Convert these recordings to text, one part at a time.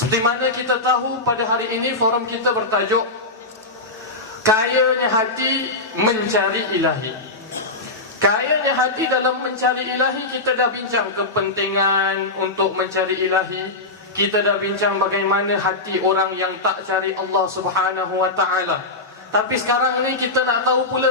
Seperti mana kita tahu pada hari ini forum kita bertajuk Kayanya Hati Mencari Ilahi. Kayanya hati dalam mencari ilahi, kita dah bincang kepentingan untuk mencari ilahi. Kita dah bincang bagaimana hati orang yang tak cari Allah Subhanahu wa ta'ala. Tapi sekarang ni kita nak tahu pula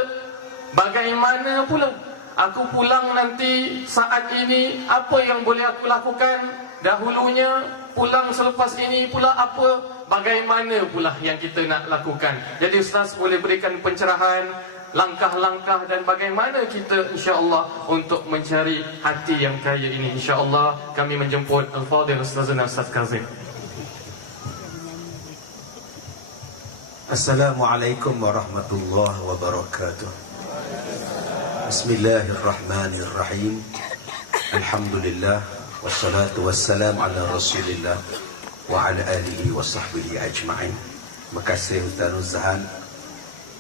bagaimana pula aku pulang nanti saat ini, apa yang boleh aku lakukan dahulunya, pulang selepas ini pula apa, bagaimana pula yang kita nak lakukan. Jadi Ustaz boleh berikan pencerahan langkah-langkah dan bagaimana kita insya-Allah untuk mencari hati yang kaya ini. Insya-Allah kami menjemput Al-Fadhil Ustazuna Ustaz Kazim. Assalamualaikum warahmatullahi wabarakatuh. Bismillahirrahmanirrahim. Alhamdulillah wassalatu wassalam ala Rasulillah wa ala alihi wa sahbihi ajma'in. Terima kasih Ustaz Nuzhan,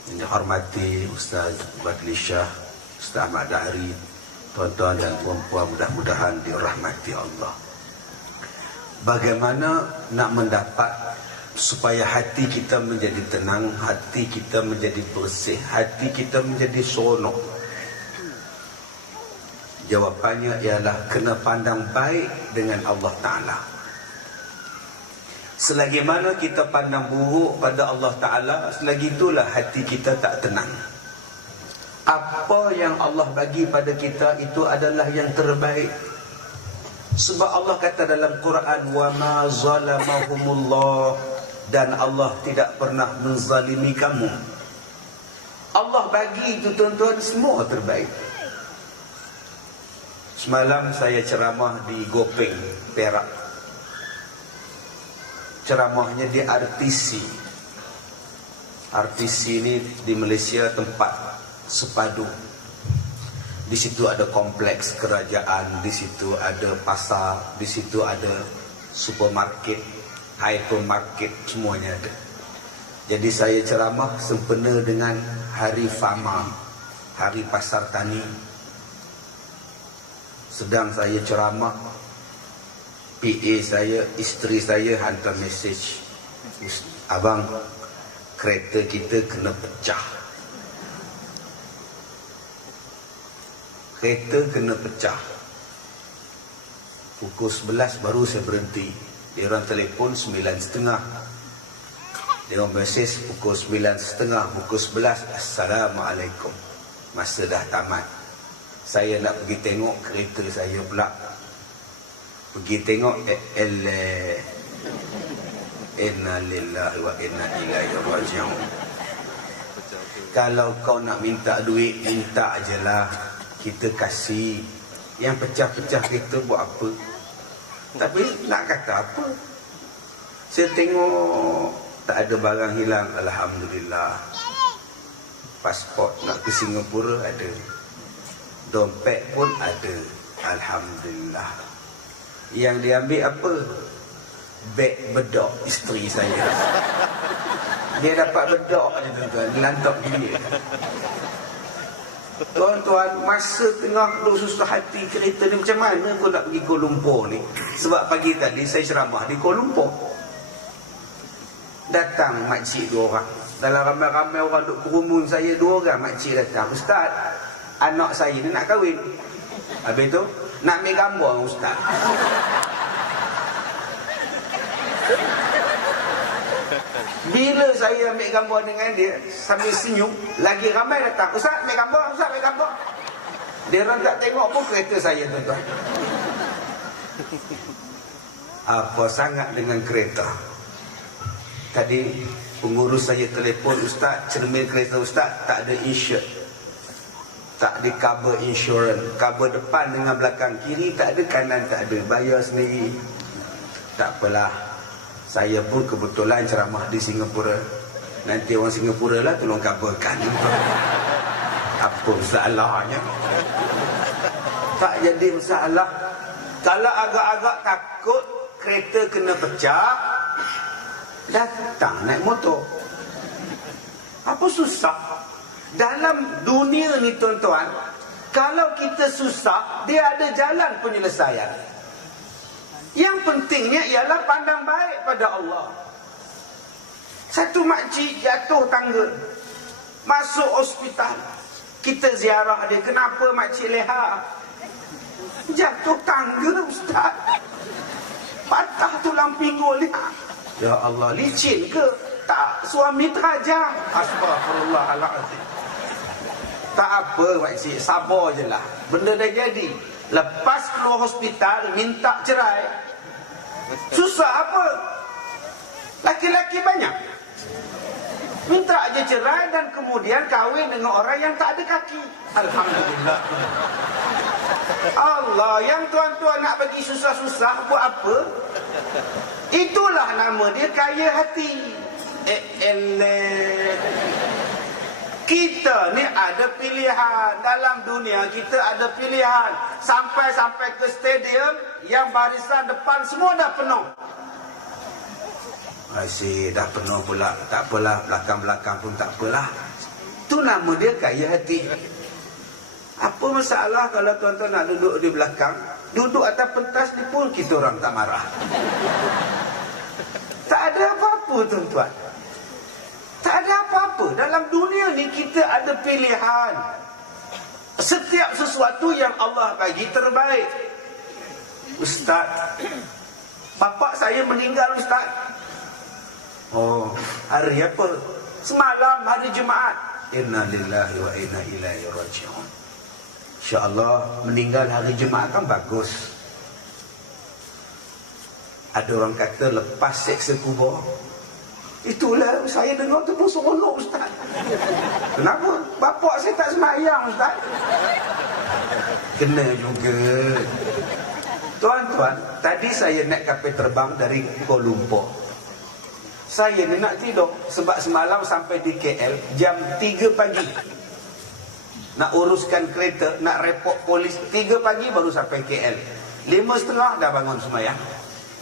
yang dihormati Ustaz Bakli Shah, Ustaz Ahmad Dahri, tuan-tuan dan puan-puan, mudah-mudahan dirahmati Allah. Bagaimana nak mendapat supaya hati kita menjadi tenang, hati kita menjadi bersih, hati kita menjadi seronok? Jawapannya ialah kena pandang baik dengan Allah Ta'ala. Selagi mana kita pandang buruk pada Allah Ta'ala, selagi itulah hati kita tak tenang. Apa yang Allah bagi pada kita itu adalah yang terbaik. Sebab Allah kata dalam Quran, وَمَا ظَلَمَهُمُ اللَّهُ, dan Allah tidak pernah menzalimi kamu. Allah bagi itu tuan-tuan semua terbaik. Semalam saya ceramah di Gopeng, Perak. Ceramahnya di RTC. RTC ini di Malaysia tempat sepadu. Di situ ada kompleks kerajaan, di situ ada pasar, di situ ada supermarket, hypermarket, semuanya ada. Jadi saya ceramah sempena dengan Hari Fama, Hari Pasar Tani. Sedang saya ceramah, PA saya, isteri saya hantar mesej, abang, kereta kita kena pecah. Kereta kena pecah. Pukul 11 baru saya berhenti. Dia orang telefon 9.30. Dia orang mesej pukul 9.30, pukul 11, Assalamualaikum. Masa dah tamat. Saya nak pergi tengok kereta saya pula. Pergi tengok, inna lillahi wa inna ilaihi raji'un. Kalau kau nak minta duit, minta ajalah, kita kasih. Yang pecah-pecah kita buat apa? Tapi nak kata apa? Saya tengok tak ada barang hilang, alhamdulillah. Pasport nak ke Singapura ada, dompet pun ada, alhamdulillah. Yang diambil apa? Beg bedok isteri saya. Dia dapat bedok je tuan-tuan, dilantak gini. Tuan-tuan, masa tengah duk susah hati kereta ni, macam mana aku nak pergi Kuala Lumpur ni? Sebab pagi tadi saya ceramah di Kuala Lumpur. Datang makcik 2 orang. Dalam ramai-ramai orang duk kerumun saya, 2 orang makcik datang. Ustaz, anak saya ni nak kahwin. Habis tu nak ambil gambar dengan Ustaz. Bila saya ambil gambar dengan dia, sambil senyum, lagi ramai datang. Ustaz, ambil gambar, Ustaz, ambil gambar. Dia orang tak tengok pun kereta saya, tuan-tuan. Apa sangat dengan kereta? Tadi pengurus saya telefon, Ustaz, cermin kereta Ustaz tak ada insured, tak ada cover insurance. Cover depan dengan belakang, kiri tak ada, kanan tak ada, bayar sendiri. Tak apalah, saya pun kebetulan ceramah di Singapura. Nanti orang Singapura lah tolong coverkan. Apa masalahnya? Tak jadi masalah. Kalau agak-agak takut kereta kena pecah, datang naik motor. Apa susah? Dalam dunia ni tuan-tuan, kalau kita susah, dia ada jalan penyelesaian. Yang pentingnya ialah pandang baik pada Allah. Satu makcik jatuh tangga, masuk hospital. Kita ziarah dia, kenapa makcik leha? Jatuh tangga ustaz, patah tulang pinggul dia. Ya Allah, licin ke? Tak, suami terajam. Astagfirullahaladzim. Tak apa makcik, sabar je lah. Benda dah jadi. Lepas keluar hospital, minta cerai. Susah apa? Laki-laki banyak minta aja cerai dan kemudian kahwin dengan orang yang tak ada kaki. Alhamdulillah. Allah, yang tuan-tuan nak bagi susah-susah buat apa? Itulah nama dia kaya hati. Kita ni ada pilihan. Dalam dunia kita ada pilihan. Sampai ke stadium yang barisan depan semua dah penuh. Asyik dah penuh pula. Tak apalah, belakang-belakang pun tak apalah. Itu nama dia kaya hati. Apa masalah kalau tuan-tuan nak duduk di belakang? Duduk atas pentas ni pun kita orang tak marah. Tak ada apa-apa tuan-tuan. Tak ada apa-apa. Dalam dunia ni kita ada pilihan. Setiap sesuatu yang Allah bagi terbaik. Ustaz, bapak saya meninggal ustaz. Oh, hari apa? Semalam hari Jumaat. Inna lillahi wa inna ilaihi raji'un. InsyaAllah meninggal hari Jumaat kan bagus. Ada orang kata lepas seksa kubur. Itulah saya dengar tu pun seronok ustaz. Kenapa? Bapak saya tak sembahyang ustaz. Kena juga. Tuan-tuan, tadi saya naik kapal terbang dari Kuala Lumpur. Saya ni nak tidur sebab semalam sampai di KL jam 3 pagi. Nak uruskan kereta, nak report polis 3 pagi baru sampai KL. 5.30 dah bangun sembahyang.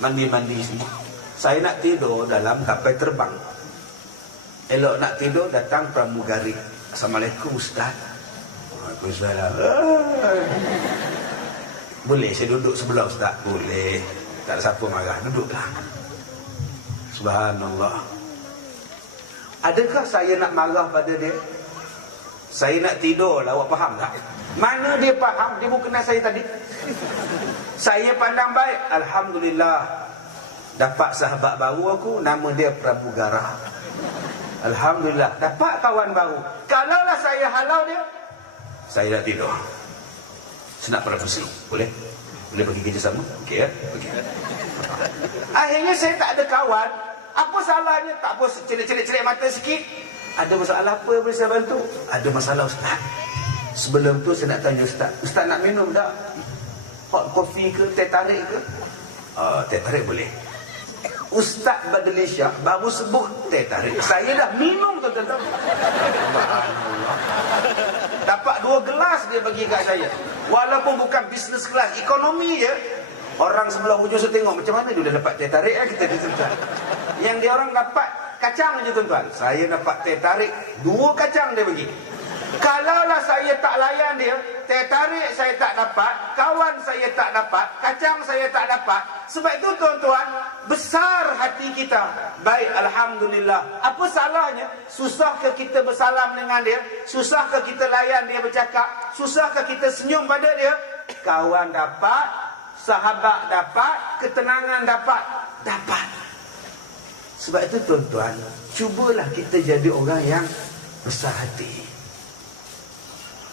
Mandi-mandi semua. Saya nak tidur dalam kapal terbang. Elok nak tidur datang pramugari. Assalamualaikum ustaz. Waalaikumsalam. Boleh saya duduk sebelah ustaz? Boleh. Tak ada siapa marah, duduklah. Subhanallah. Adakah saya nak marah pada dia? Saya nak tidur lah, awak faham tak? Mana dia faham? Dia bukan kenal saya tadi. Saya pandang baik, alhamdulillah. Dapat sahabat baru aku, nama dia Pramugara. Alhamdulillah, dapat kawan baru. Kalaulah saya halau dia, saya dah tidur. Saya nak pada pusing. Boleh? Boleh pergi kerja sama? Okey ya? Okey. Akhirnya saya tak ada kawan. Apa salahnya? Tak apa, celik-celik mata sikit. Ada masalah apa boleh saya bantu? Ada masalah ustaz. Sebelum tu saya nak tanya ustaz. Ustaz nak minum tak? Hot coffee ke? Teh tarik ke? Teh tarik boleh. Ustaz Badalisha baru sebut teh tarik. Saya dah minum tuan-tuan. Dapat 2 gelas dia bagi kat saya. Walaupun bukan business class, ekonomi je. Orang sebelah hujung saya tengok macam mana dia dah dapat teh tarik kita tuan-tuan. Yang dia orang dapat kacang je tuan-tuan. Saya dapat teh tarik 2 kacang dia bagi. Kalaulah saya tak layan dia, teh tarik saya tak dapat, kawan saya tak dapat, kacang saya tak dapat. Sebab itu tuan-tuan, besar hati kita. Baik, alhamdulillah. Apa salahnya? Susah ke kita bersalam dengan dia? Susah ke kita layan dia bercakap? Susah ke kita senyum pada dia? Kawan dapat, sahabat dapat, ketenangan dapat. Dapat. Sebab itu tuan-tuan, cubalah kita jadi orang yang besar hati.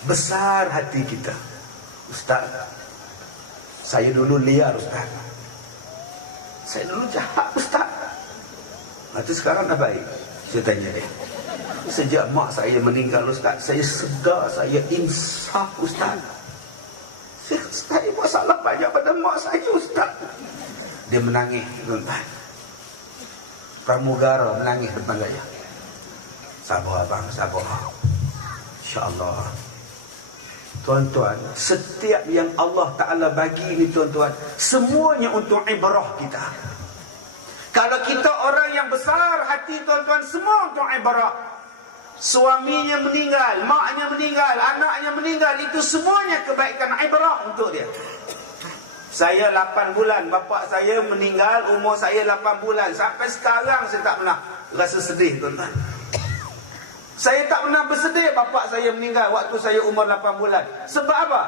Besar hati kita. Ustaz, saya dulu liar ustaz. Saya dulu jahat ustaz. Lepas tu sekarang dah baik. Saya tanya dia. Sejak mak saya meninggal ustaz, saya sedar, saya insaf ustaz. Saya buat salah banyak pada mak saya ustaz. Dia menangis tuan-tuan. Pramugara menangis depan saya. Sabar abang, sabar. InsyaAllah. Tuan-tuan, setiap yang Allah Ta'ala bagi ni tuan-tuan, semuanya untuk ibrah kita. Kalau kita orang yang besar hati tuan-tuan, semua untuk ibrah. Suaminya meninggal, maknya meninggal, anaknya meninggal, itu semuanya kebaikan ibrah untuk dia. Saya 8 bulan, bapak saya meninggal umur saya 8 bulan. Sampai sekarang saya tak pernah rasa sedih, tuan-tuan. Saya tak pernah bersedih bapak saya meninggal waktu saya umur 8 bulan. Sebab apa?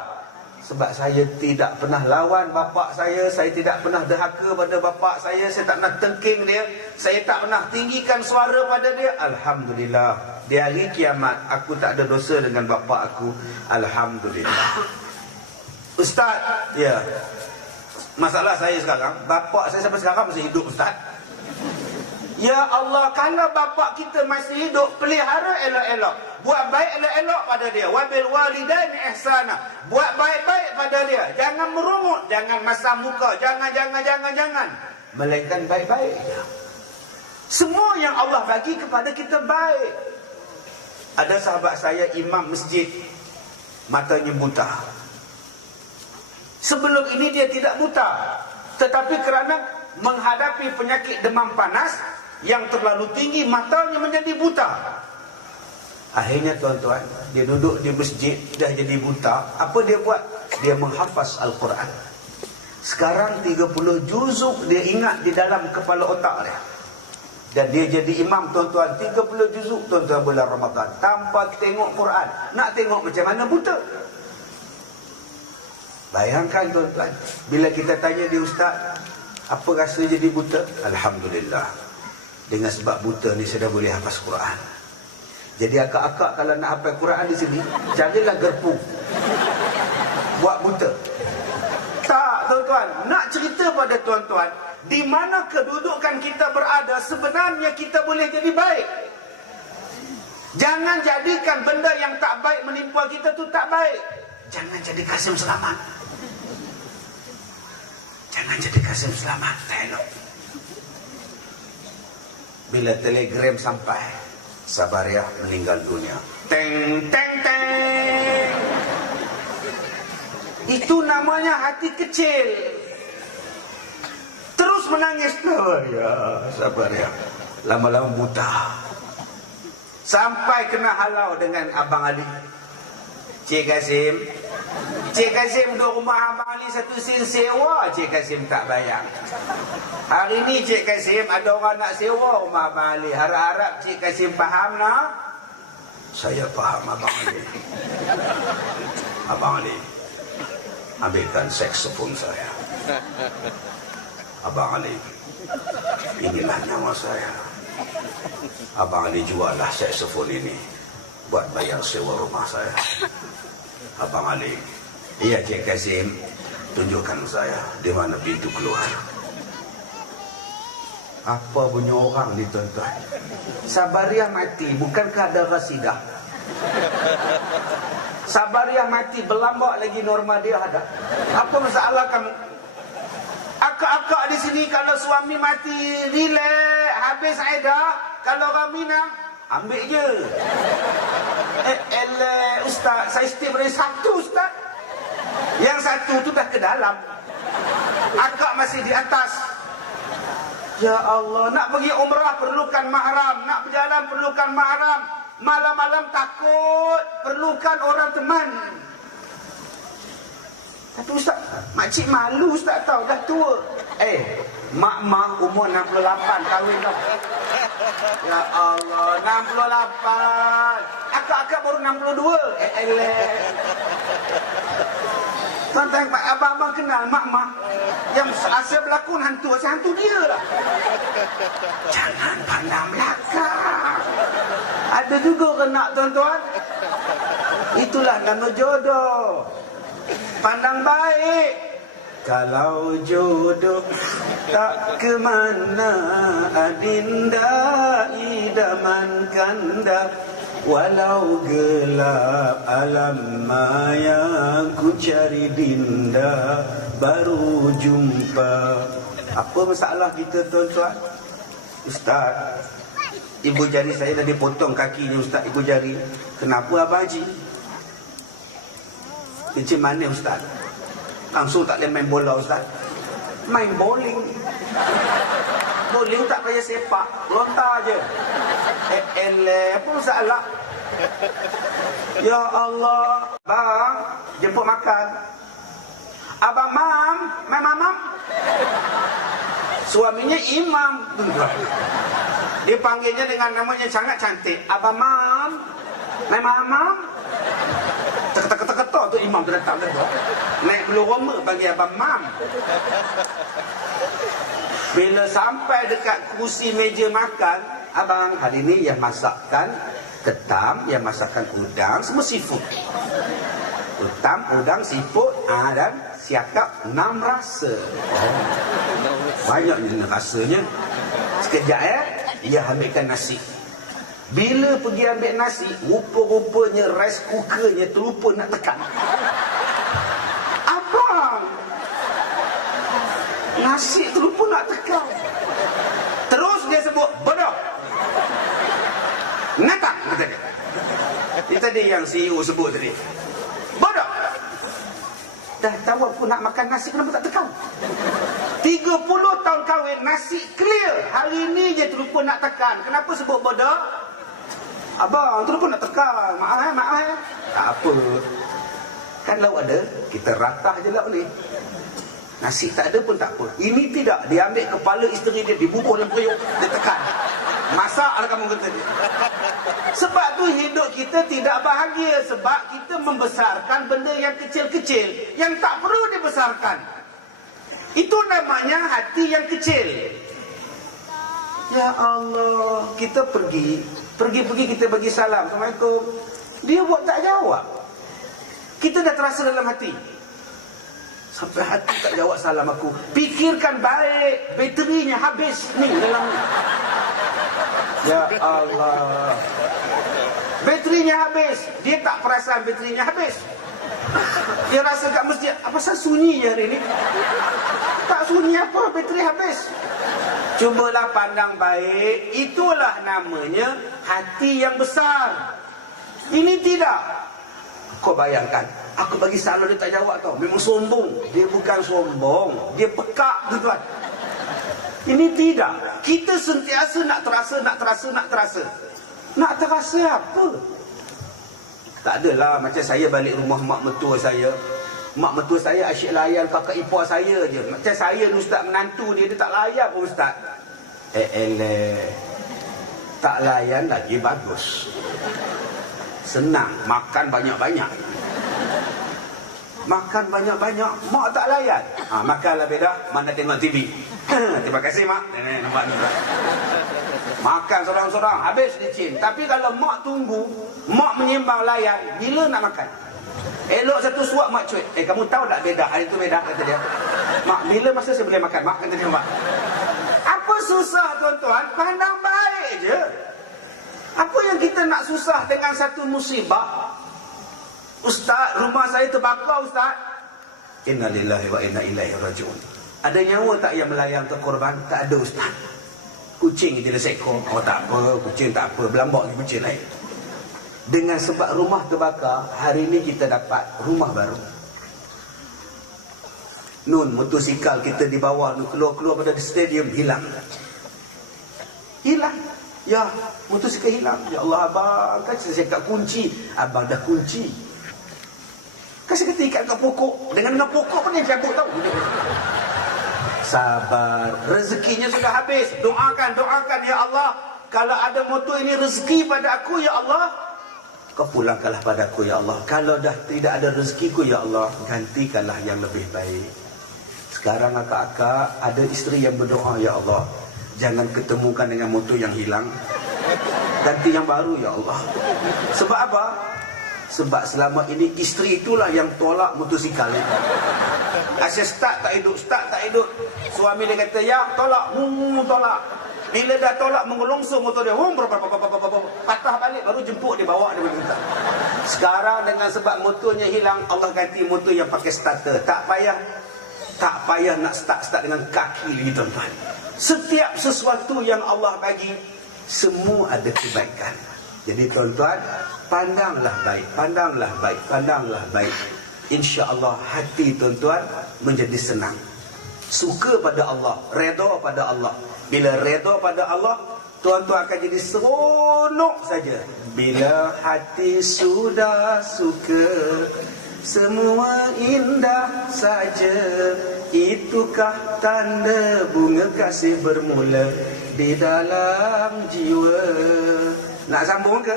Sebab saya tidak pernah lawan bapak saya tidak pernah derhaka pada bapak saya tak pernah tengking dia, saya tak pernah tinggikan suara pada dia. Alhamdulillah, di hari kiamat aku tak ada dosa dengan bapak aku. Alhamdulillah. Ustaz, ya, masalah saya sekarang, bapak saya sampai sekarang masih hidup, Ustaz. Ya Allah, kalau bapak kita masih hidup, pelihara elok-elok, buat baik elok-elok pada dia. Wabil walidaini ihsana, buat baik-baik pada dia. Jangan merungut, jangan masam muka, jangan. Melainkan baik-baik. Semua yang Allah bagi kepada kita baik. Ada sahabat saya imam masjid, matanya buta. Sebelum ini dia tidak buta, tetapi kerana menghadapi penyakit demam panas yang terlalu tinggi, matanya menjadi buta. Akhirnya tuan-tuan, dia duduk di masjid, dah jadi buta. Apa dia buat? Dia menghafaz Al-Quran. Sekarang 30 juzuk dia ingat di dalam kepala otak dia. Dan dia jadi imam, tuan-tuan, 30 juzuk, tuan-tuan, bulan Ramadan, tanpa tengok Quran. Nak tengok macam mana buta? Bayangkan tuan-tuan, bila kita tanya dia, Ustaz, apa rasa jadi buta? Alhamdulillah, dengan sebab buta ni saya dah boleh hafaz Quran. Jadi akak-akak kalau nak hafaz Quran di sini, janganlah gerpu buat buta. Tak, tuan-tuan, nak cerita pada tuan-tuan, di mana kedudukan kita berada, sebenarnya kita boleh jadi baik. Jangan jadikan benda yang tak baik menimpa kita tu tak baik. Jangan jadi Kasim Selamat. Jangan jadi Kasim Selamat, tak elok. Bila telegram sampai, Sabariah meninggal dunia. Teng, teng, teng. Itu namanya hati kecil. Terus menangis. Sabariah. Lama-lama buta. Sampai kena halau dengan Abang Ali. Cik Kasim duduk rumah Abang Ali satu sen sewa, Cik Kasim tak bayar. Hari ni Cik Kasim ada orang nak sewa rumah Abang Ali. Harap-harap Cik Kasim faham nak? Saya faham Abang Ali. Abang Ali, ambilkan saksofon saya. Abang Ali, inilah nama saya. Abang Ali jualah saksofon ini buat bayar sewa rumah saya. Abang Ali, iya Cik Kasim, tunjukkan saya di mana pintu keluar. Apa punya orang ni tuan-tuan? Sabariah mati, bukankah ada rasidah? Sabariah mati, berlambak lagi norma dia ada. Apa masalah kamu? Akak-akak di sini kalau suami mati, relax, habis Aida. Kalau Ramina, ambil je. Ustaz, saya setiap beri satu, Ustaz. Yang satu tu dah ke dalam. Akak masih di atas. Ya Allah, nak pergi umrah perlukan mahram, nak berjalan perlukan mahram. Malam-malam takut, perlukan orang teman. Tapi Ustaz, makcik malu, Ustaz tahu, dah tua. Mak-mak umur 68 kahwin tau. Ya Allah, 68. Akak-akak baru 62. Tuan-tuan, abang-abang kenal mak-mak yang asal berlakon hantu, asal hantu dia lah. Jangan pandang belakang. Ada juga kena, tuan-tuan. Itulah nama jodoh. Pandang baik. Kalau jodoh tak kemana, adinda idaman kanda. Walau gelap alam maya, ku cari dinda baru jumpa. Apa masalah kita tuan-tuan? Ustaz, ibu jari saya dah dipotong kakinya Ustaz, ibu jari. Kenapa Abang Haji? Macam mana Ustaz? Langsung tak boleh main bola Ustaz. Main bowling. Bowling tak payah sepak, lontar je. Apa masalah? Ya Allah, bang, jemput makan. Abang Mam, Mam. Suaminya Imam. Dia panggilnya dengan namanya sangat cantik. Abang Mam, Mam. Tek-tek-tek-tek tu imam tu datang tu. Naik belum Roma panggil Abang Mam. Bila sampai dekat kursi meja makan, abang hari ni yang masakkan ketam, yang masakkan udang, semua seafood. Ketam, udang, seafood, dan siakap 6 rasa. Oh, banyaknya rasanya. Sekejap dia ambilkan nasi. Bila pergi ambil nasi, rupa-rupanya rice cookernya terlupa nak tekan. Abang, nasi terlupa nak tekan. Terus dia sebut, bodoh. Natang, kata dia. Itu tadi yang CEO sebut tadi. Bodoh. Dah tahu aku nak makan nasi, kenapa tak tekan? 30 tahun kahwin, nasi clear. Hari ni je terlupa nak tekan. Kenapa sebut bodoh? Abang, terlupa nak tekan. Maaf. Tak apa. Kan lauk ada, kita ratah je lauk ni. Nasi tak ada pun tak apa. Ini tidak. Dia ambil kepala isteri dia, dibubuh dalam periuk, dia tekan. Masaklah kamu kata dia. Sebab tu hidup kita tidak bahagia. Sebab kita membesarkan benda yang kecil-kecil, yang tak perlu dibesarkan. Itu namanya hati yang kecil. Ya Allah, kita pergi kita bagi salam, Assalamualaikum. Dia buat tak jawab. Kita dah terasa dalam hati. Sampai hati tak jawab salam aku. Fikirkan baik, baterinya habis ni dalam ni. Ya Allah. Baterinya habis. Dia tak perasan baterinya habis. Dia rasa kat masjid, apa pasal sunyi je hari ni? Tak sunyi apa, bateri habis. Cubalah pandang baik. Itulah namanya hati yang besar. Ini tidak. Kau bayangkan, aku bagi salam dia tak jawab tau. Memang sombong. Dia bukan sombong, dia pekak tuan. Ini tidak. Kita sentiasa nak terasa. Nak terasa apa? Tak adalah macam saya balik rumah mak mertua saya. Mak mertua saya asyik layan kakak ipar saya je. Macam saya ni ustaz menantu dia tak layan pun ustaz. Tak layan lagi bagus. Senang, makan banyak-banyak. Makan banyak-banyak, mak tak layan. Makanlah beda, mana tengok TV. Terima kasih mak. Nampak ni. Makan sorang-sorang, habis licin. Tapi kalau mak tunggu, mak menyimbang layan, bila nak makan? Elok satu suap mak cuit. Kamu tahu tak beda? Hari tu beda, kata dia. Mak, bila masa saya boleh makan? Mak, kata dia, mak. Apa susah tuan-tuan? Pandang baik je. Apa yang kita nak susah dengan satu musibah? Ustaz, rumah saya terbakar ustaz. Inna lillahi wa inna ilaihi raji'un. Ada nyawa tak yang melayang terkorban? Tak ada ustaz. Kucing je sekor. Oh tak apa, kucing tak apa. Belambak lagi kucing lain. Dengan sebab rumah terbakar, hari ini kita dapat rumah baru. Nun, motosikal kita di bawah, keluar-keluar pada stadium, hilang. Hilang. Ya, motosikal hilang. Ya Allah abang, kan saya kat kunci. Abang dah kunci. Kan saya kata ikat kat pokok. Dengan pokok pun dia cabut tau. Sabar. Rezekinya sudah habis. Doakan ya Allah. Kalau ada motor ini rezeki pada aku ya Allah, kau pulangkanlah padaku ya Allah. Kalau dah tidak ada rezekiku ya Allah, gantikanlah yang lebih baik. Sekarang akak-akak ada isteri yang berdoa, ya Allah, jangan ketemukan dengan motor yang hilang. Ganti yang baru ya Allah. Sebab apa? Sebab selama ini isteri itulah yang tolak motosikal. Asyik start tak hidup. Suami dia kata, ya tolak, tolak. Bila dah tolak mengelongsor motor dia, patah balik, baru jemput dia, bawa dia balik. Sekarang dengan sebab motornya hilang, Allah ganti motor yang pakai starter. Tak payah nak start dengan kaki lagi tuan-tuan. Setiap sesuatu yang Allah bagi, semua ada kebaikan. Jadi tuan-tuan, pandanglah baik. InsyaAllah hati tuan-tuan menjadi senang. Suka pada Allah, redha pada Allah. Bila redha pada Allah, tuan-tuan akan jadi seronok saja. Bila hati sudah suka, semua indah saja. Itukah tanda bunga kasih bermula di dalam jiwa. Nak sambung ke?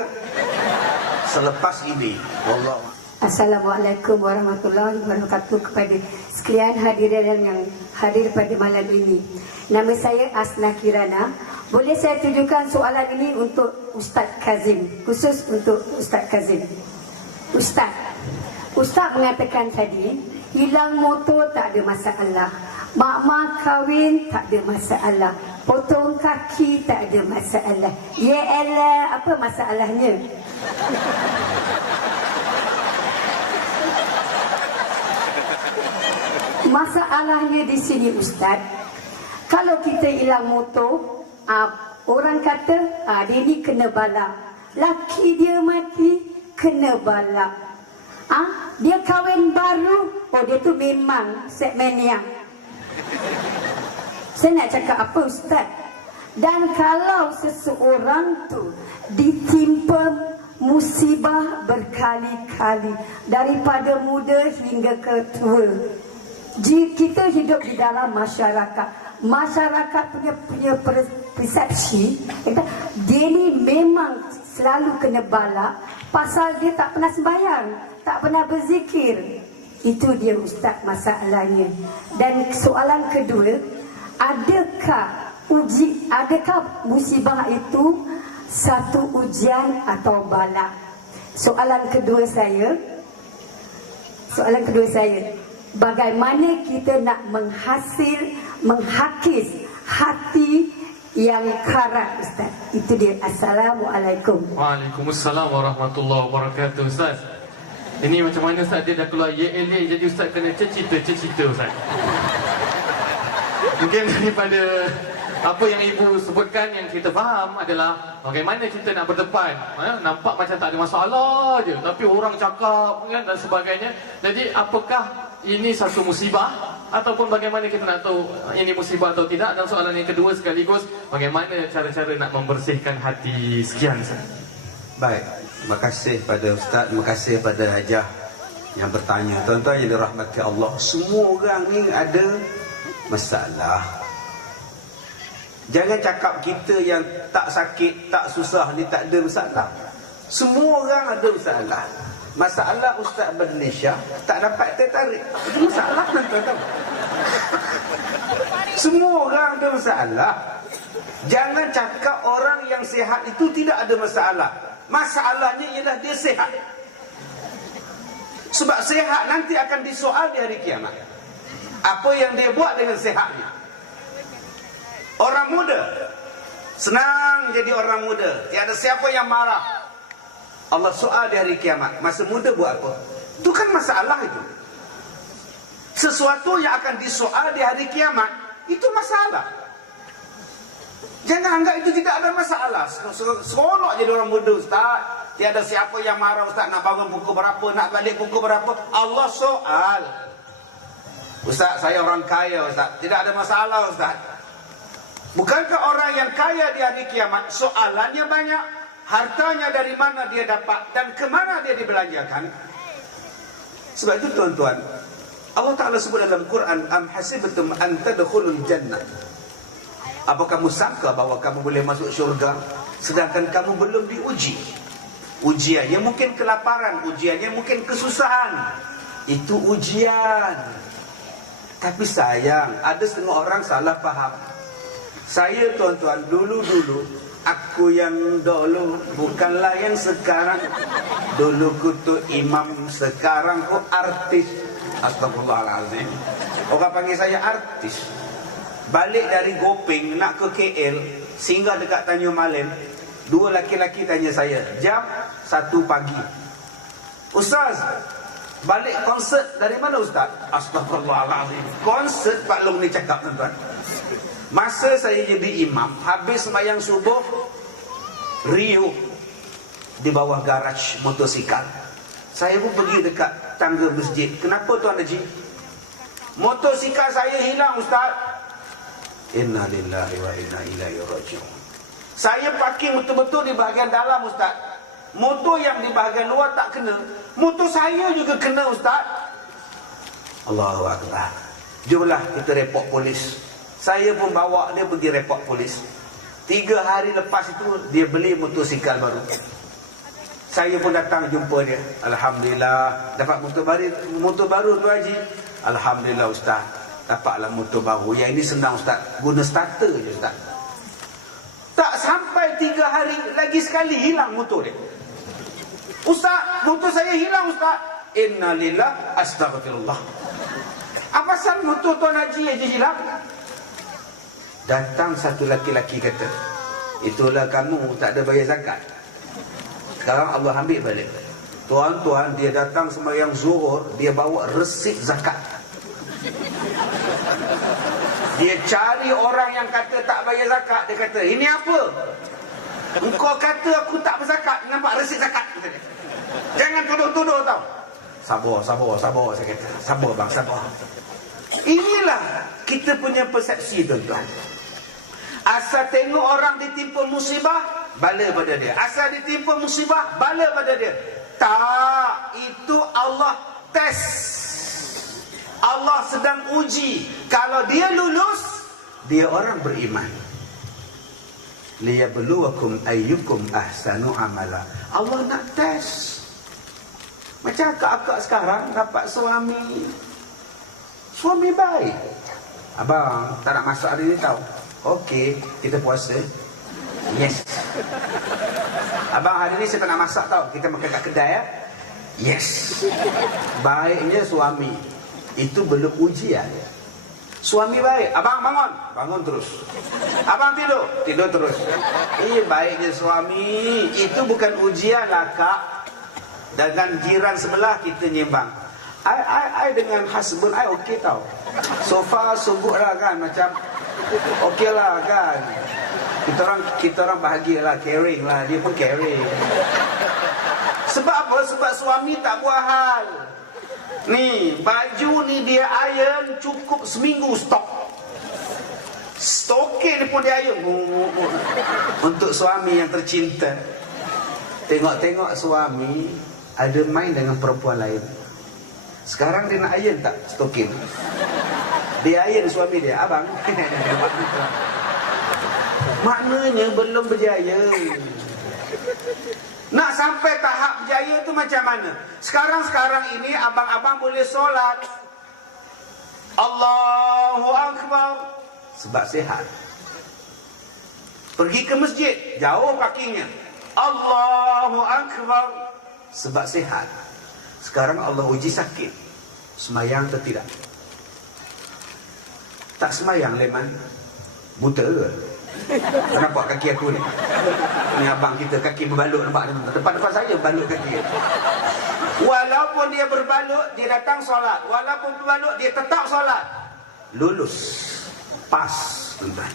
Selepas ini. Allah. Assalamualaikum warahmatullahi wabarakatuh kepada sekalian hadirin yang hadir pada malam ini. Nama saya Asna Kirana. Boleh saya tujukan soalan ini untuk Ustaz Kazim, khusus untuk Ustaz Kazim. Ustaz mengatakan tadi, hilang motor tak ada masalah, mak kahwin tak ada masalah, potong kaki tak ada masalah. Ya elah, apa masalahnya? Masalahnya di sini Ustaz, kalau kita hilang motor, orang kata dia ni kena balak. Laki dia mati, kena balak. Dia kahwin baru, dia tu memang segmenia. Saya nak cakap apa Ustaz? Dan kalau seseorang tu ditimpa musibah berkali-kali, daripada muda hingga ke tua, kita hidup di dalam masyarakat punya persepsi, dia ni memang selalu kena balak pasal dia tak pernah sembahyang, tak pernah berzikir. Itu dia Ustaz masalahnya. Dan soalan kedua, adakah musibah itu satu ujian atau balak? Soalan kedua saya, bagaimana kita nak menghakis hati yang karat Ustaz? Itu dia. Assalamualaikum. Waalaikumsalam warahmatullahi wabarakatuh. Ustaz, ini macam mana Ustaz? Dia dah keluar YLA, jadi Ustaz kena cerita Ustaz. Mungkin daripada apa yang ibu sebutkan, yang kita faham adalah bagaimana kita nak berdepan. Nampak macam tak ada masalah je, tapi orang cakap kan, dan sebagainya. Jadi apakah ini satu musibah, ataupun bagaimana kita nak tahu ini musibah atau tidak? Dan soalan yang kedua sekaligus, bagaimana cara-cara nak membersihkan hati? Sekian Ustaz. Baik, terima kasih pada Ustaz, terima kasih pada Hajah yang bertanya. Tuan-tuan yang dirahmati Allah, semua orang ni ada masalah. Jangan cakap kita yang tak sakit, tak susah ni tak ada masalah. Semua orang ada masalah. Masalah Ustaz Malaysia tak dapat tertarik, itu masalah tuan-tuan. Semua orang ada masalah. Jangan cakap orang yang sihat itu tidak ada masalah. Masalahnya ialah dia sihat. Sebab sihat nanti akan disoal di hari kiamat. Apa yang dia buat dengan sihatnya. Orang muda senang jadi orang muda, tiada siapa yang marah. Allah soal di hari kiamat, masa muda buat apa? Itu kan masalah itu. Sesuatu yang akan disoal di hari kiamat, itu masalah. Jangan anggap itu tidak ada masalah. Seronok jadi orang muda Ustaz, tiada siapa yang marah Ustaz. Nak bangun pukul berapa, nak balik pukul berapa, Allah soal. Ustaz, saya orang kaya Ustaz, tidak ada masalah Ustaz. Bukankah orang yang kaya di hari kiamat soalannya banyak? Hartanya dari mana dia dapat dan ke mana dia dibelanjakan? Sebab itu tuan-tuan, Allah Ta'ala sebut dalam Quran, am hasibtum an tadkhulul jannah. Apa kamu sangka bahawa kamu boleh masuk syurga sedangkan kamu belum diuji? Ujiannya mungkin kelaparan, ujiannya mungkin kesusahan. Itu ujian. Tapi sayang, ada setengah orang salah faham. Saya tuan-tuan, dulu-dulu, aku yang dulu, bukanlah yang sekarang. Dulu kutu imam, sekarang ku artis. Astagfirullahaladzim. Orang panggil saya artis. Balik dari Gopeng nak ke KL, singgah dekat Tanjung Malen, dua laki-laki tanya saya, jam 1 pagi. Ustaz, balik konsert dari mana Ustaz? Astagfirullahaladzim. Konsert Pak Long ni cakap tuan-tuan. Masa saya jadi imam, habis sembahyang subuh, riuh di bawah garaj motosikal. Saya pun pergi dekat tangga masjid. Kenapa Tuan Haji? Motosikal saya hilang Ustaz. Inna lillahi wa inna ilaihi raji'un. Saya parking betul-betul di bahagian dalam Ustaz. Motor yang di bahagian luar tak kena. Motor saya juga kena Ustaz. Allahu Akbar. Jomlah kita report polis. Saya pun bawa dia pergi report polis. 3 hari lepas itu dia beli motosikal baru. Saya pun datang jumpa dia. Alhamdulillah dapat motor baru tu Haji. Alhamdulillah Ustaz, dapatlah motor baru. Yang ini senang Ustaz, guna starter je Ustaz. Tak sampai 3 hari lagi sekali hilang motor dia. Ustaz, motor saya hilang Ustaz. Innalillah, astagfirullah. Apa pasal motor Tuan Haji aja hilang? Datang satu laki-laki kata, itulah kamu tak ada bayar zakat. Sekarang Allah ambil balik. Tuan-tuan, dia datang sembahyang zuhur, dia bawa resit zakat. Dia cari orang yang kata tak bayar zakat. Dia kata, ini apa? Engkau kata aku tak berzakat, nampak resit zakat. Jangan tuduh-tuduh tau. Sabar, saya kata. Sabar bang, sabar. Inilah kita punya persepsi tuan-tuan. Asal tengok orang ditimpa musibah, bala pada dia. Asal ditimpa musibah, bala pada dia. Tak, itu Allah test. Allah sedang uji. Kalau dia lulus, dia orang beriman. Liyabluwakum ayyukum ahsanu amala. Allah nak test. Macam akak-akak sekarang dapat suami baik. Abang tak nak masak hari ni tau. Okey, kita puasa. Yes. Abang hari ni saya tak nak masak tau. Kita makan kat kedai ya. Yes. Baiknya suami. Itu belum ujian. Suami baik, abang bangun, bangun terus. Abang tidur, tidur terus. Baiknya suami. Itu bukan ujian lah kak. Dengan jiran sebelah kita nyimbang. I dengan husband I okey tau. So far so good lah kan. Macam okey lah kan. Kita orang bahagialah, caring lah. Dia pun caring. Sebab apa? Sebab suami tak buat hal. Ni baju ni dia iron cukup seminggu stok. Stokin pun dia iron. Untuk suami yang tercinta. Tengok-tengok suami ada main dengan perempuan lain. Sekarang dia nak iron tak stokin? Dia iron suami dia. Abang maknanya belum berjaya. Nak sampai tahap berjaya tu macam mana? Sekarang ini abang-abang boleh solat Allahu Akbar sebab sihat. Pergi ke masjid, jauh kakinya, Allahu Akbar sebab sihat. Sekarang Allah uji sakit, semayang atau tidak? Tak semayang Leman. Buta ke? Nampak kaki aku ni? Ni abang kita kaki berbalut, nampak depan saya balut kaki. Walaupun dia berbalut, dia datang solat. Walaupun berbalut, dia tetap solat. Lulus, pas, tuan-tuan.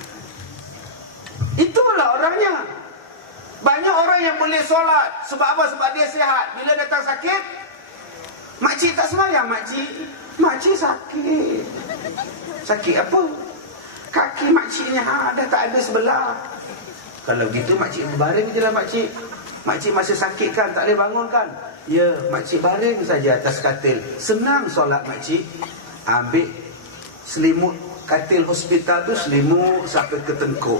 Itulah orangnya. Banyak orang yang boleh solat. Sebab apa? Sebab dia sihat. Bila datang sakit, makcik tak semayang. Makcik sakit. Sakit apa? Kaki makciknya dah tak ada sebelah. Kalau gitu makcik berbaring je lah makcik. Makcik masa sakit kan, tak boleh bangun kan? Ya, makcik baring saja atas katil. Senang solat makcik. Ambil selimut katil hospital tu, selimut sampai ke tengkuk.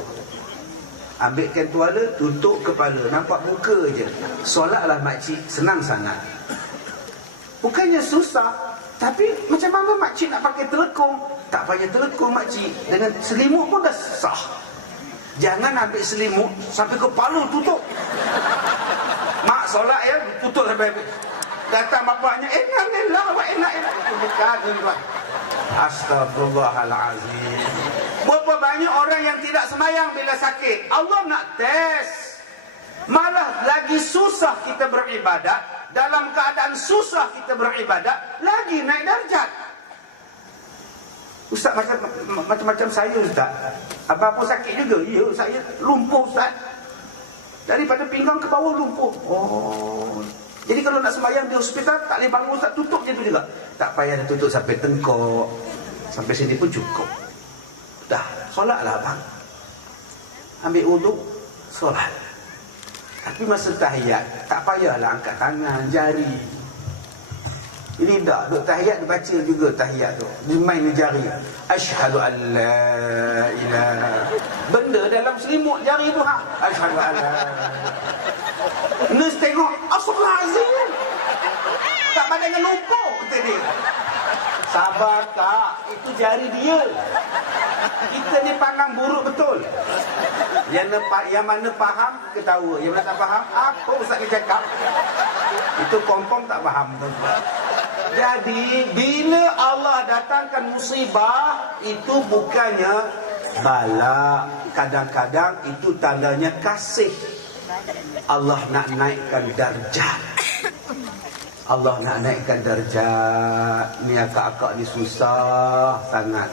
Ambilkan tuala, tutup kepala, nampak muka je. Solatlah makcik, senang sangat. Bukannya susah, tapi macam mana makcik nak pakai telekung? Tak payah telekung makcik. Dengan selimut pun dah sah. Jangan ambil selimut sampai kepala tutup. Mak solat ya, tutup sampai habis. Kata bapaknya, enak. Itu bukan tuan. Astagfirullahalazim. Berapa banyak orang yang tidak semayang bila sakit. Allah nak test. Malah lagi susah kita beribadat. Dalam keadaan susah kita beribadat, lagi naik darjat. Ustaz macam saya Ustaz. Apa-apa sakit juga. Ya, saya lumpuh Ustaz. Daripada pinggang ke bawah lumpuh. Oh. Jadi kalau nak sembahyang di hospital tak boleh bangun Ustaz, tutup je tu juga. Tak payah tutup sampai tengkok. Sampai sini pun cukup. Dah, solatlah abang. Ambil wuduk, solat. Tapi masa tahiyat, tak payahlah angkat tangan, jari. Ini dah duk tahiyat dia baca juga tahiyat tu. Dia main jari. Asyhadu an la ilaha. Benda dalam selimut jari tu hak. Asyhadu an la. Nurse tengok, astagfirullahalazim. Tak pandai dengan lupa kata dia. Sabar kak, itu jari dia. Kita ni pandang buruk betul. Yang mana faham ketawa, yang mana tak faham apa ustaz ni cakap. Itu kompong tak faham tuan-tuan. Jadi bila Allah datangkan musibah, itu bukannya bala, kadang-kadang itu tandanya kasih. Allah nak naikkan darjat. Allah nak naikkan darjat. Ni akak-akak ni susah sangat.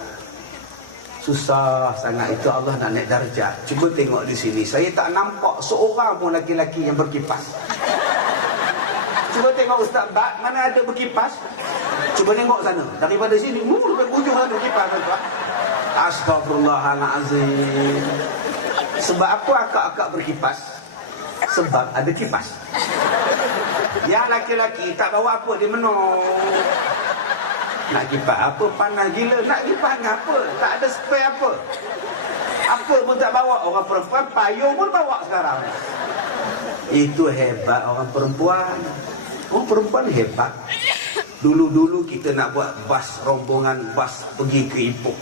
Susah sangat, itu Allah nak naik darjat. Cuba tengok di sini, saya tak nampak seorang pun laki-laki yang berkipas. Cuba tengok Ustaz Bat, mana ada berkipas? Cuba tengok sana, daripada sini, sampai hujung sana berkipas tuan-tuan. Astagfirullahalazim. Sebab apa akak-akak berkipas? Sebab ada kipas. Yang laki-laki tak bawa apa, dia menung. Nak kipas apa, panas gila. Nak kipas apa, tak ada spare apa. Apa pun tak bawa. Orang perempuan payung pun bawa sekarang. Itu hebat orang perempuan. Orang perempuan hebat. Dulu-dulu kita nak buat bas, rombongan bas pergi ke Ipoh.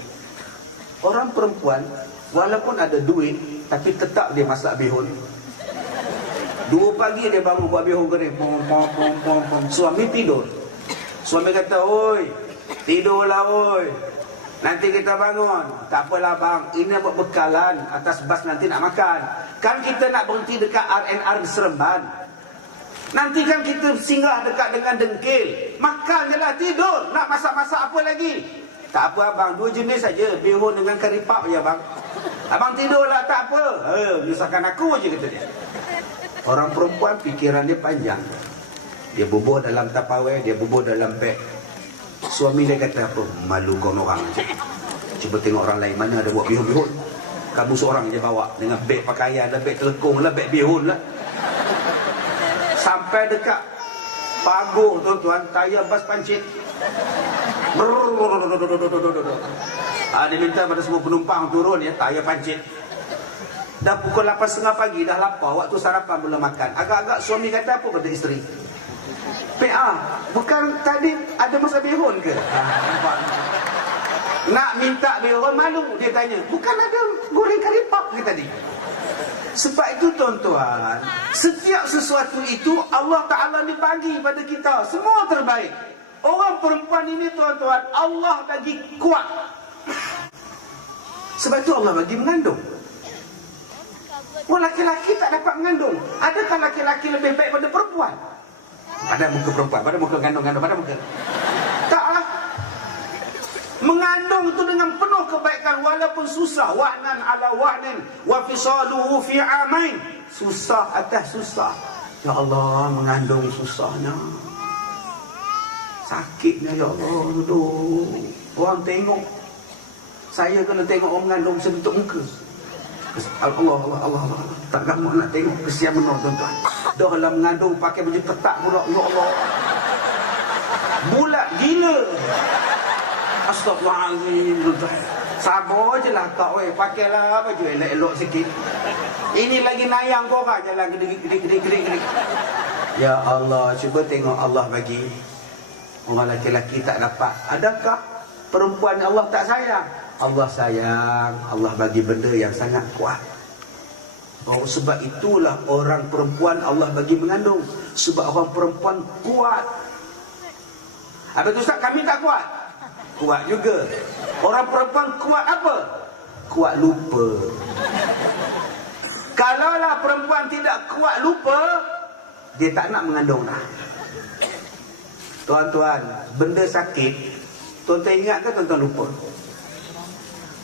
Orang perempuan walaupun ada duit, tapi tetap dia masak bihun. 2 pagi dia bangun buat bihun goreng. Suami tidur. Suami kata, oi, tidurlah oi, nanti kita bangun. Tak apalah bang, ini buat bekalan atas bas nanti nak makan. Kan kita nak berhenti dekat RNR Seremban. Nanti kan kita singgah dekat dengan Dengkil. Makan je lah, tidur. Nak masak-masak apa lagi? Tak apa abang, 2 jenis saja, bihun dengan kari pap je bang. Abang tidurlah, tak apa. Menyusahkan aku je, kata dia. Orang perempuan fikiran dia panjang. Dia bubuh dalam tapawai, dia bubuh dalam beg. Suami dia kata apa? Malu kau orang je. Cuba tengok orang lain, mana ada buat bihun-bihun. Kamu seorang je bawa dengan beg pakaian lah, beg telekung lah, beg bihun lah. Sampai dekat Paguh tuan-tuan, tayar bas pancit. Dia minta pada semua penumpang turun ya, tayar pancit. Dah pukul 8.30 pagi, dah lapar, waktu sarapan belum makan. Agak-agak suami kata apa pada isteri? PA, bukan tadi ada masa bihun ke? Nak minta bihun, malu dia tanya. Bukan ada goreng kari pap ke tadi? Sebab itu tuan-tuan, setiap sesuatu itu Allah Ta'ala ni bagi pada kita, semua terbaik. Orang perempuan ini tuan-tuan, Allah bagi kuat. Sebab itu Allah bagi mengandung. Laki-laki tak dapat mengandung. Adakah laki-laki lebih baik pada perempuan? Pada muka perempuan, pada muka gandung-gandung, pada muka. Taklah. Mengandung itu dengan penuh kebaikan walaupun susah. Wa'nan ala wa'nin wa fisaluhu fi amain. Susah atas susah. Ya Allah, mengandung susahnya. Sakitnya ya Allah. Aduh. Orang tengok. Saya kena tengok orang mengandung sebentuk muka. Allah. Tak gamak nak tengok, kesian benar tuan-tuan. Dah lah mengandung pakai baju ketat pula. Ya Allah. Bulat gila. Astagfirullahaladzim tuan-tuan. Sabar je lah kak weh. Pakailah baju elok-elok sikit. Ini lagi nayang korang jalan gedik. Ya Allah, cuba tengok Allah bagi. Orang laki-laki tak dapat. Adakah perempuan Allah tak sayang? Allah sayang. Allah bagi benda yang sangat kuat. Oh, sebab itulah orang perempuan Allah bagi mengandung. Sebab orang perempuan kuat. Habis tu Ustaz, kami tak kuat. Kuat juga. Orang perempuan kuat apa? Kuat lupa. Kalaulah perempuan tidak kuat lupa, dia tak nak mengandung dah. Tuan-tuan, benda sakit, tuan-tuan ingat ke tuan-tuan lupa?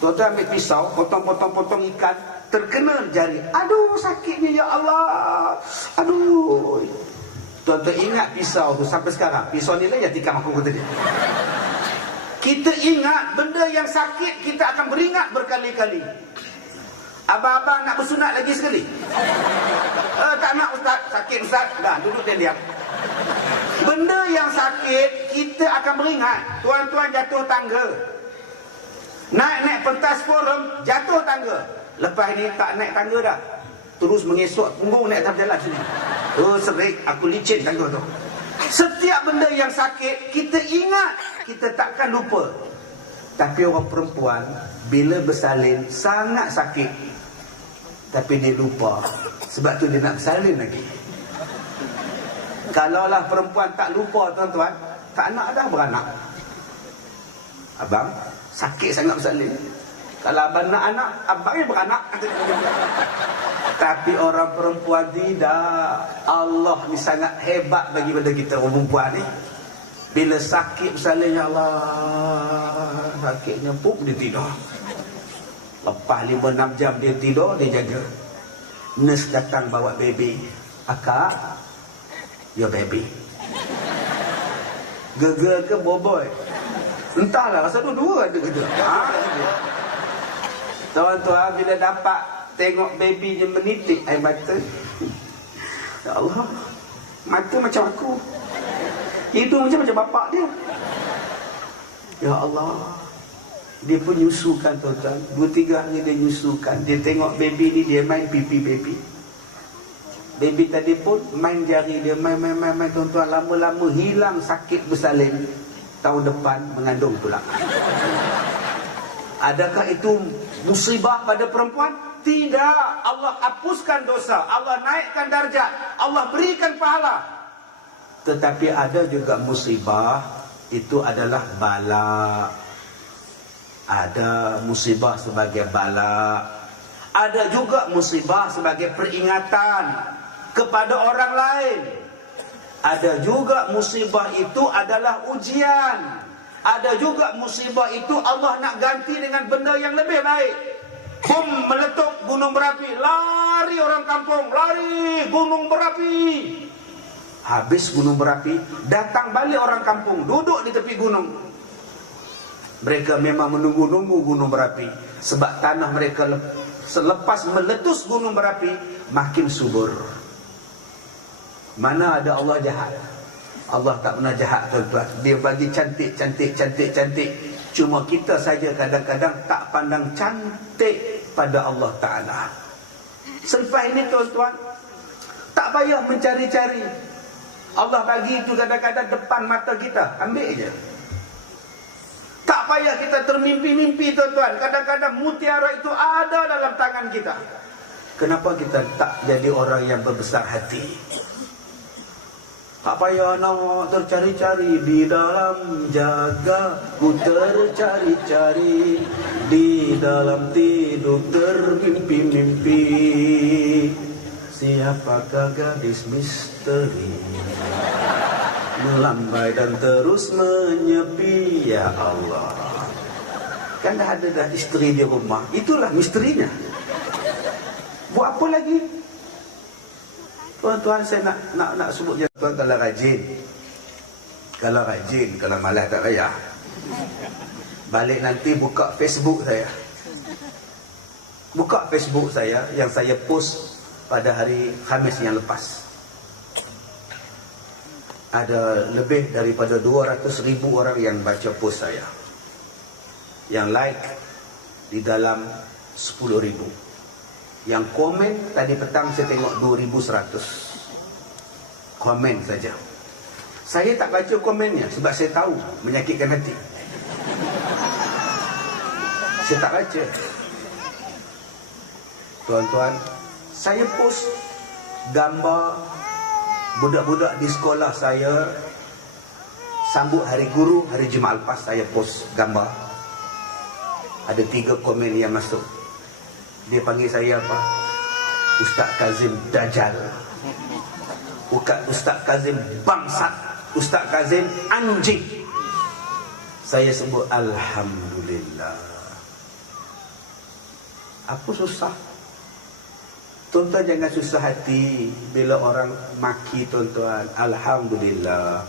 Tuan-tuan ambil pisau, potong ikan, terkena jari. Aduh, sakitnya ya Allah. Aduh. Tuan-tuan ingat pisau tu sampai sekarang. Pisau ni lah yang tikam aku kata dia. Kita ingat benda yang sakit, kita akan beringat berkali-kali. Abang-abang nak bersunat lagi sekali? Tak nak Ustaz, sakit Ustaz. Dah, duduk dia diam. Benda yang sakit kita akan beringat. Tuan-tuan jatuh tangga, naik pentas forum, jatuh tangga. Lepas ni tak naik tangga dah, terus mengesok punggung naik atas jalan sini. Oh serik, aku licin tangga tu. Setiap benda yang sakit kita ingat, kita takkan lupa. Tapi orang perempuan bila bersalin sangat sakit, tapi dia lupa. Sebab tu dia nak bersalin lagi. Kalaulah perempuan tak lupa tuan-tuan, tak nak dah beranak. Abang sakit sangat bersalin, kalau abang nak anak, abangnya beranak. Tapi orang perempuan tidak. Allah ni sangat hebat bagi pada kita orang perempuan ni. Bila sakit bersalin, ya Allah, sakitnya pun dia tidur. Lepas 5-6 jam dia tidur, dia jaga. Nurse datang bawa baby. Akak, your baby. Gegel ke boboy? Entahlah, rasa dua-dua ada gitu. Tuan-tuan bila dapat tengok baby dia menitik air mata, ya Allah, mata macam aku, hidung macam bapak dia. Ya Allah, dia pun nyusukan tuan-tuan. 2-3 hari dia nyusukan. Dia tengok baby ni, dia main pipi baby. Baby tadi pun main jari dia, main tuan-tuan. Lama-lama hilang sakit bersalin. Tahun depan mengandung pula. Adakah itu musibah pada perempuan? Tidak. Allah hapuskan dosa, Allah naikkan darjat, Allah berikan pahala. Tetapi ada juga musibah, itu adalah bala. Ada musibah sebagai bala, ada juga musibah sebagai peringatan kepada orang lain. Ada juga musibah itu adalah ujian. Ada juga musibah itu Allah nak ganti dengan benda yang lebih baik. Bom meletup gunung berapi, lari orang kampung, lari gunung berapi. Habis gunung berapi, datang balik orang kampung, duduk di tepi gunung. Mereka memang menunggu-nunggu gunung berapi, sebab tanah mereka selepas meletus gunung berapi makin subur. Mana ada Allah jahat? Allah tak pernah jahat tuan-tuan. Dia bagi cantik. Cuma kita saja kadang-kadang tak pandang cantik pada Allah Ta'ala. Selepas ini tuan-tuan, tak payah mencari-cari. Allah bagi itu kadang-kadang depan mata kita, ambil je. Tak payah kita termimpi-mimpi tuan-tuan. Kadang-kadang mutiara itu ada dalam tangan kita. Kenapa kita tak jadi orang yang berbesar hati? Tak payah nak tercari-cari di dalam jaga, ku tercari-cari di dalam tidur termimpi-mimpi. Siapakah gadis misteri melambai dan terus menyepi, ya Allah. Kan dah ada dah isteri di rumah, itulah misterinya. Buat apa lagi? Tuan-tuan, saya nak sebut je. Tuan kalau rajin, kalau malas tak payah. Balik nanti buka Facebook saya. Buka Facebook saya yang saya post pada hari Khamis yang lepas. Ada lebih daripada 200,000 orang yang baca post saya. Yang like di dalam 10,000. Yang komen tadi petang saya tengok 2,100 komen saja. Saya tak baca komennya sebab saya tahu menyakitkan hati. Saya tak baca. Tuan-tuan, saya post gambar budak-budak di sekolah saya sambut hari guru, hari Jumaat lepas. Saya post gambar. Ada 3 komen yang masuk. Dia panggil saya apa? Ustaz Kazim Dajjal. Bukan Ustaz Kazim bangsat. Ustaz Kazim anjing. Saya sebut Alhamdulillah. Apa susah? Tuan-tuan jangan susah hati bila orang maki tuan-tuan. Alhamdulillah.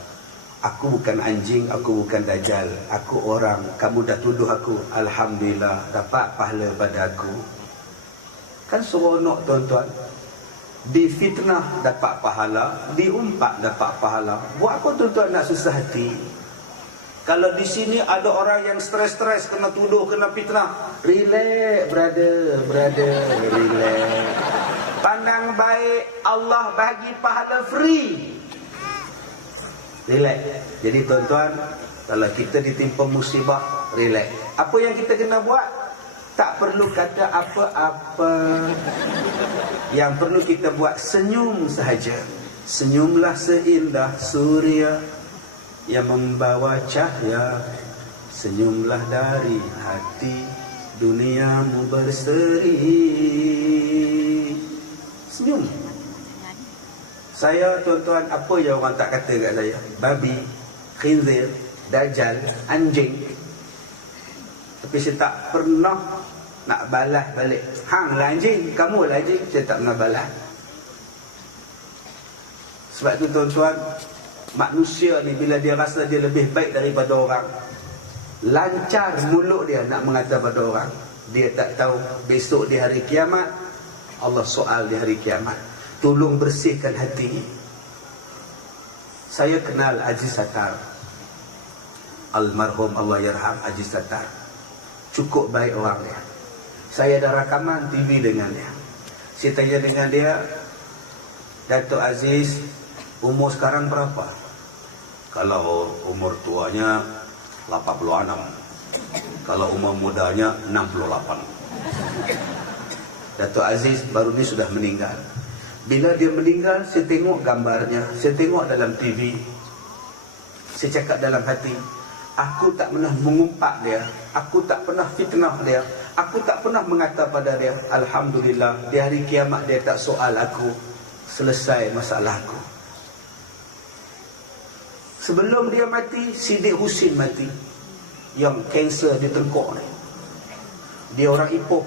Aku bukan anjing, aku bukan Dajjal. Aku orang, kamu dah tuduh aku. Alhamdulillah, dapat pahala pada aku. Kan seronok tuan-tuan. Difitnah dapat pahala, diumpat dapat pahala. Buat apa tuan-tuan nak susah hati? Kalau di sini ada orang yang stres-stres, kena tuduh, kena fitnah, relax brother, relax. Pandang baik, Allah bagi pahala free. Relax. Jadi tuan-tuan, kalau kita ditimpa musibah, relax. Apa yang kita kena buat? Tak perlu kata apa-apa. Yang perlu kita buat senyum sahaja. Senyumlah seindah surya yang membawa cahaya. Senyumlah dari hati, duniamu berseri. Senyum. Saya tuan-tuan, apa yang orang tak kata kat saya? Babi, khinzir, dajjal, anjing. Tapi saya tak pernah nak balas balik. Hang lah anjing, kamu lah anjing. Saya tak pernah balas. Sebab tu tuan-tuan, manusia ni bila dia rasa dia lebih baik daripada orang, lancar mulut dia nak mengata pada orang. Dia tak tahu besok di hari kiamat Allah soal di hari kiamat. Tolong bersihkan hati. Saya kenal Haji Sattar, almarhum Allah yarham Haji Sattar. Cukup baik orang dia. Saya ada rakaman TV dengan dia. Saya tanya dengan dia, Datuk Aziz, umur sekarang berapa? Kalau umur tuanya 86, kalau umur mudanya 68. Datuk Aziz baru ni sudah meninggal. Bila dia meninggal, saya tengok gambarnya, saya tengok dalam TV. Saya cakap dalam hati, aku tak pernah mengumpat dia, aku tak pernah fitnah dia, aku tak pernah mengata pada dia. Alhamdulillah, di hari kiamat dia tak soal aku. Selesai masalahku. Sebelum dia mati, Siddiq Husin mati, yang kanser di tengkok ni. Dia orang Ipoh.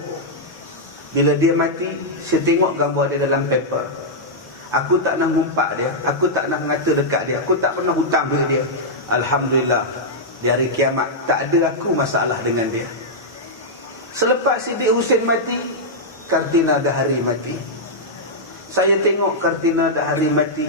Bila dia mati, saya tengok gambar dia dalam paper. Aku tak nak ngumpat dia, aku tak nak mengata dekat dia, aku tak pernah hutang duit dia. Alhamdulillah, di hari kiamat tak ada aku masalah dengan dia. Selepas Siddiq Husin mati, Kartina Dahari mati. Saya tengok Kartina Dahari mati.